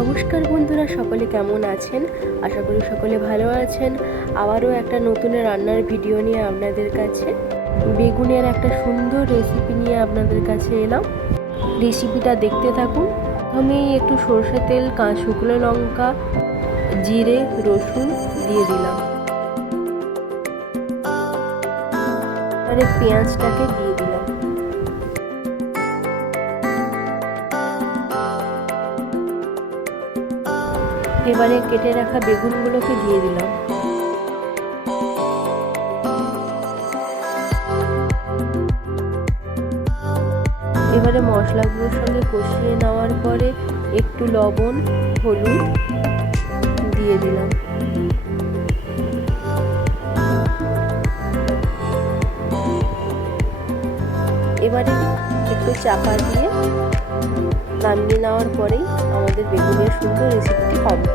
নমস্কার বন্ধুরা, সকলে কেমন আছেন? আশা করি সকলে ভালো আছেন। আবারও একটা নতুন রান্নার ভিডিও নিয়ে আপনাদের কাছে বেগুনের একটা সুন্দর রেসিপি নিয়ে আপনাদের কাছে এলাম। রেসিপিটা দেখতে থাকুন। প্রথমেই একটু সরষে তেল, শুকনো লঙ্কা, জিরে, রসুন দিয়ে দিলাম। এবারে পেঁয়াজটাকে দিয়ে দিলাম। এবারে কেটে রাখা বেগুনগুলোকে দিয়ে দিলাম। এবারে মশলাগুলোর সঙ্গে কষিয়ে নেওয়ার পরে একটু লবণ, হলুদ দিয়ে দিলাম। এবারে একটু চাপা দিয়ে নামিয়ে নেওয়ার পরেই আমাদের বেগুনের সুন্দর রেসিপিটি কমপ্লিট।